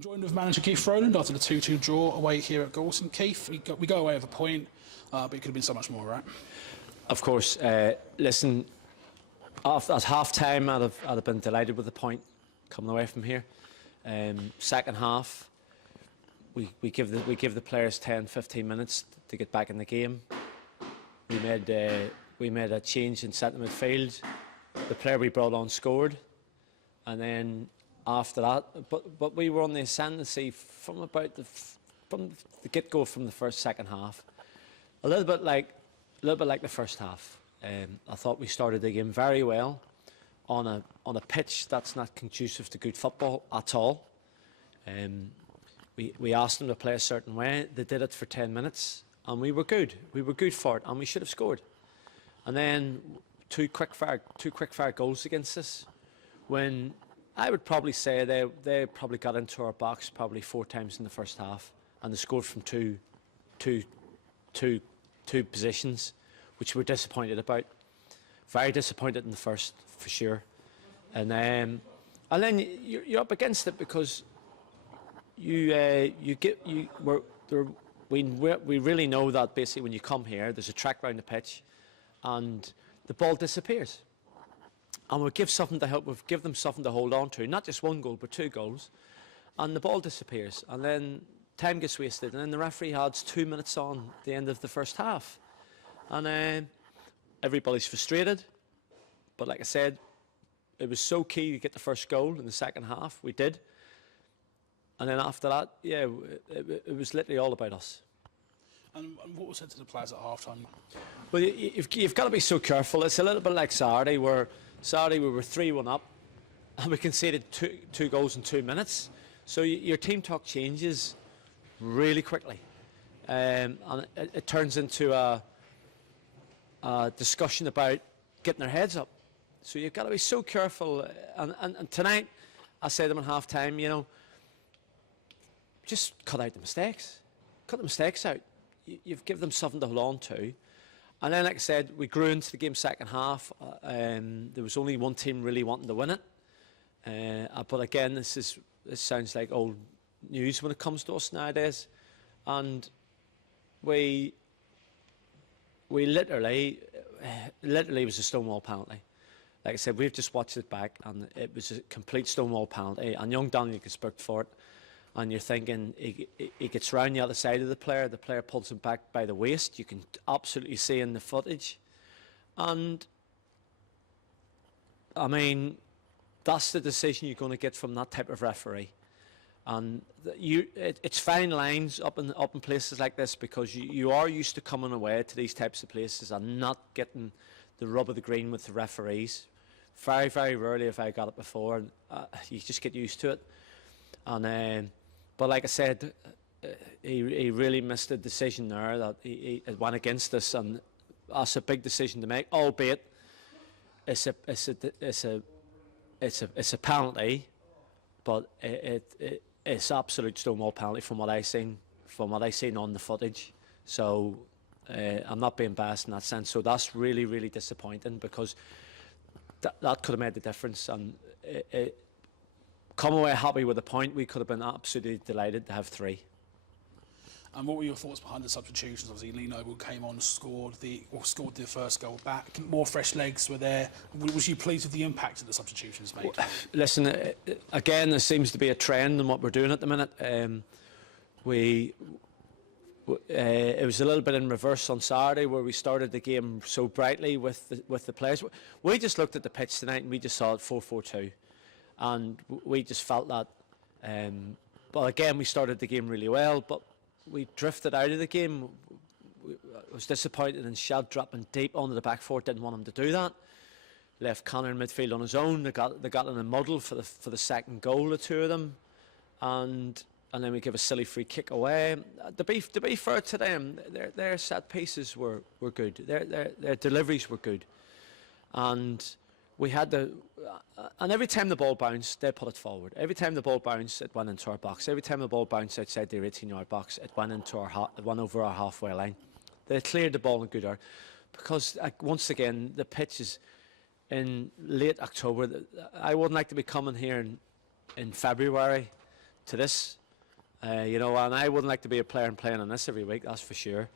I'm joined with manager Keith Rowland after the 2-2 draw away here at Gorleston. Keith, we go away with a point, but it could have been so much more, right? Of course. Listen, at half-time, I'd have been delighted with the point coming away from here. Second half, we give the players 10-15 minutes to get back in the game. We made a change in centre midfield. The player we brought on scored, and then after that, but we were on the ascendancy from about from the get-go, from the second half. A little bit like the first half. I thought we started the game very well on a pitch that's not conducive to good football at all. We asked them to play a certain way. They did it for 10 minutes, and we were good. We were good for it, and we should have scored. And then two quick fire goals against us, when I would probably say they probably got into our box probably 4 times in the first half, and they scored from two positions, which we're disappointed about. Very disappointed in the first, for sure. And then you're up against it because we really know that basically when you come here, there's a track around the pitch, and the ball disappears. And we'll give them something to hold on to, not just 1 goal, but 2 goals, and the ball disappears, and then time gets wasted, and then the referee adds 2 minutes on the end of the first half, and everybody's frustrated. But like I said, it was so key to get the first goal in the second half. We did, and then after that, yeah, it was literally all about us. And what was said to the players at half-time? Well, you've got to be so careful. It's a little bit like Saturday, where Saturday we were 3-1 up, and we conceded two goals in 2 minutes. So your team talk changes really quickly, and it turns into a discussion about getting their heads up. So you've got to be so careful. And tonight, I said to them at half-time, just cut out the mistakes. Cut the mistakes out. You've given them something to hold on to. And then, like I said, we grew into the game second half. There was only one team really wanting to win it. But again, this sounds like old news when it comes to us nowadays. And we literally was a stonewall penalty. Like I said, we've just watched it back, and it was a complete stonewall penalty. And young Daniel gets booked for it. And you're thinking, he gets round the other side of the player pulls him back by the waist. You can absolutely see in the footage. And, I mean, that's the decision you're going to get from that type of referee. And it's fine lines up in places like this, because you are used to coming away to these types of places and not getting the rub of the green with the referees. Very, very rarely have I got it before, and you just get used to it. And but like I said, he really missed a decision there that it went against us, and that's a big decision to make. Albeit it's a penalty, but it's absolute stonewall penalty from what I seen on the footage. So I'm not being biased in that sense. So that's really, really disappointing, because that could have made the difference. And come away happy with a point. We could have been absolutely delighted to have 3. And what were your thoughts behind the substitutions? Obviously, Lee Noble came on, scored the first goal back. More fresh legs were there. Was you pleased with the impact of the substitutions made? Well, listen, again, there seems to be a trend in what we're doing at the minute. It was a little bit in reverse on Saturday, where we started the game so brightly with the players. We just looked at the pitch tonight and we just saw it 4-4-2. And we just felt that, but again, we started the game really well, but we drifted out of the game. I was disappointed in Shad dropping deep onto the back four. Didn't want him to do that. Left Connor in midfield on his own. They got in a muddle for the second goal, the two of them, and then we give a silly free kick away. To be fair to them, their set pieces were good. Their deliveries were good, and we had and every time the ball bounced, they put it forward. Every time the ball bounced, it went into our box. Every time the ball bounced outside the 18-yard box, it went over our halfway line. They cleared the ball in good order, because once again, the pitch is in late October. I wouldn't like to be coming here in February to this. You know, and I wouldn't like to be a player and playing on this every week, that's for sure.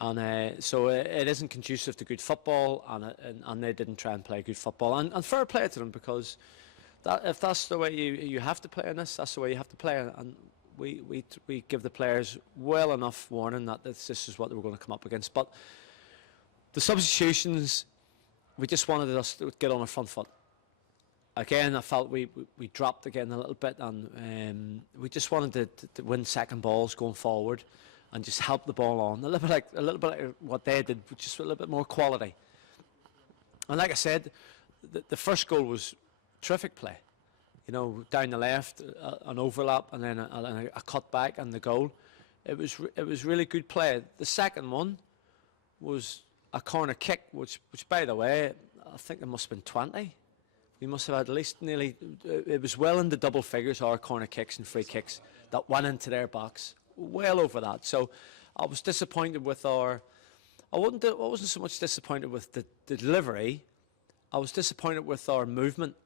And so it isn't conducive to good football, and they didn't try and play good football. And fair play to them, because if that's the way you have to play in this, that's the way you have to play. And we give the players well enough warning that this is what they were going to come up against. But the substitutions, we just wanted us to get on our front foot. Again, I felt we dropped again a little bit, and we just wanted to win second balls going forward, and just help the ball on a little bit like what they did, but just a little bit more quality. And like I said, the first goal was terrific play. You know, down the left, an overlap, and then a cut back, and the goal. It was really good play. The second one was a corner kick, which by the way, I think there must have been 20. We must have had at least nearly, it was well in the double figures, our corner kicks and free kicks that went into their box, well over that. So I was disappointed with I wasn't so much disappointed with the delivery, I was disappointed with our movement.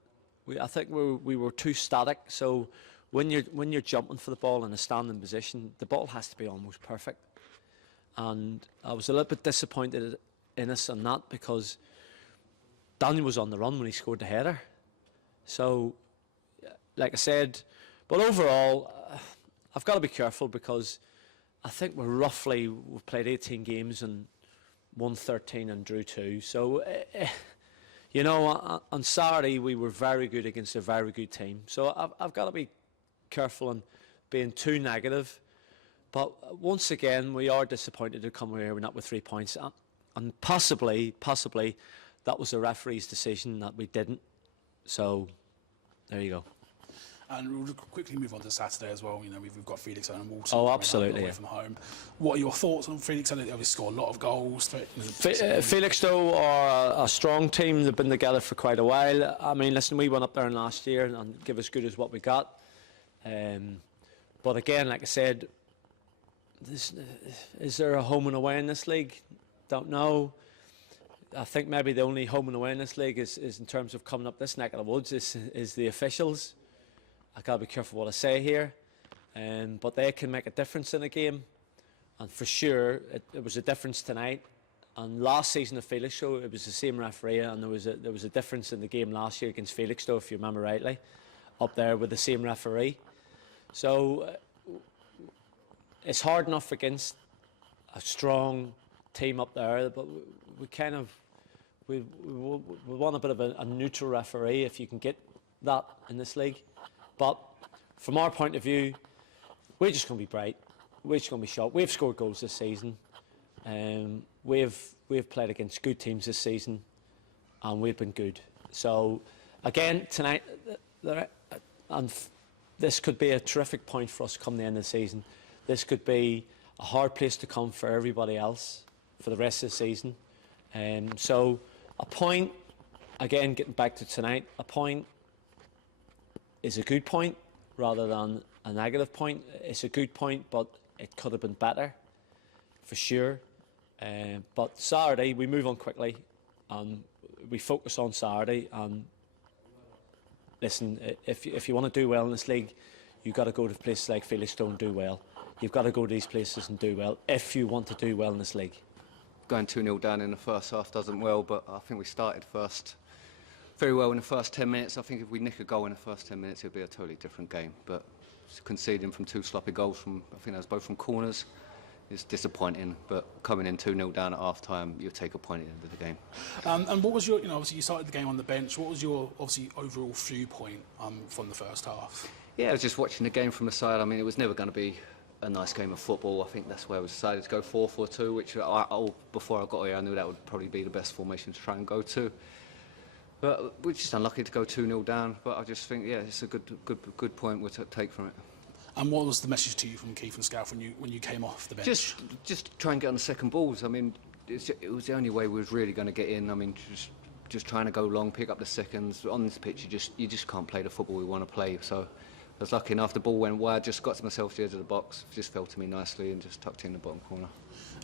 I think we were too static. So when you're jumping for the ball in a standing position, the ball has to be almost perfect. And I was a little bit disappointed in us on that, because Daniel was on the run when he scored the header. So, like I said, but overall, I've got to be careful, because I think we've played 18 games and won 13 and drew 2. So, you know, on Saturday we were very good against a very good team. So I've got to be careful and being too negative. But once again, we are disappointed to come here not with 3 points, and possibly that was the referee's decision that we didn't. So, there you go. And we'll quickly move on to Saturday as well. You know, we've got Felix and Walton. Oh, absolutely. Away from home. What are your thoughts on Felix? They obviously scored a lot of goals. Felix, though, are a strong team. They've been together for quite a while. I mean, listen, we went up there last year and give as good as what we got. But again, like I said, is there a home and away in this league? Don't know. I think maybe the only home and away in this league is in terms of coming up this neck of the woods is the officials. I gotta be careful what I say here, but they can make a difference in a game, and for sure it was a difference tonight. And last season at Felixstowe, it was the same referee, and there was a difference in the game last year against Felixstowe, if you remember rightly, up there with the same referee. So it's hard enough against a strong team up there, but we want a bit of a neutral referee, if you can get that in this league. But from our point of view, we're just going to be bright. We're just going to be sharp. We've scored goals this season. We've played against good teams this season, and we've been good. So again tonight, and this could be a terrific point for us come the end of the season. This could be a hard place to come for everybody else for the rest of the season. So a point, again, getting back to tonight, a point is a good point rather than a negative point. It's a good point, but it could have been better, for sure. But Saturday, we move on quickly, and we focus on Saturday. And listen, if you want to do well in this league, you've got to go to places like Felixstowe and do well. You've got to go to these places and do well if you want to do well in this league. Going 2-0 down in the first half doesn't well, but I think we started very well in the first 10 minutes. I think if we nick a goal in the first 10 minutes, it'd be a totally different game. But conceding from 2 sloppy goals I think that was both from corners, is disappointing. But coming in 2-0 down at half-time, you'll take a point at the end of the game. And what was your, obviously you started the game on the bench. What was your, obviously, overall viewpoint from the first half? Yeah, I was just watching the game from the side. I mean, it was never going to be a nice game of football. I think that's why we decided to go 4-4-2, which before I got here, I knew that would probably be the best formation to try and go to. But we're just unlucky to go 2-0 down. But I just think, yeah, it's a good point we'll take from it. And what was the message to you from Keith and Scout when you came off the bench? Just try and get on the second balls. I mean, it was the only way we was really going to get in. I mean, just trying to go long, pick up the seconds. On this pitch, you just can't play the football we want to play. So I was lucky enough. The ball went wide, just got to myself to the edge of the box, just fell to me nicely, and just tucked in the bottom corner.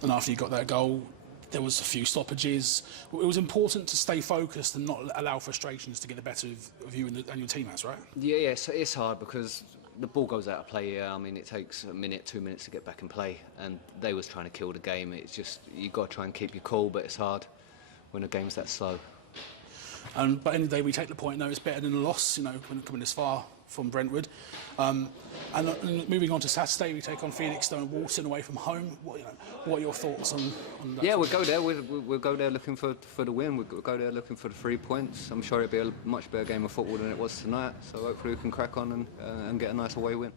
And after you got that goal, there was a few stoppages. It was important to stay focused and not allow frustrations to get the better of you and your teammates, right? Yeah, it's hard because the ball goes out of play here. I mean, it takes a minute, 2 minutes to get back and play, and they was trying to kill the game. It's just, you got to try and keep your cool, but it's hard when the game's that slow. But in the day, we take the point. No, it's better than a loss. You know, when coming this far from Brentwood. And moving on to Saturday, we take on Felixstowe Walton away from home. What are your thoughts on that? Yeah, we'll go there. We'll go there looking for the win. We'll go there looking for the 3 points. I'm sure it'll be a much better game of football than it was tonight. So hopefully we can crack on and get a nice away win.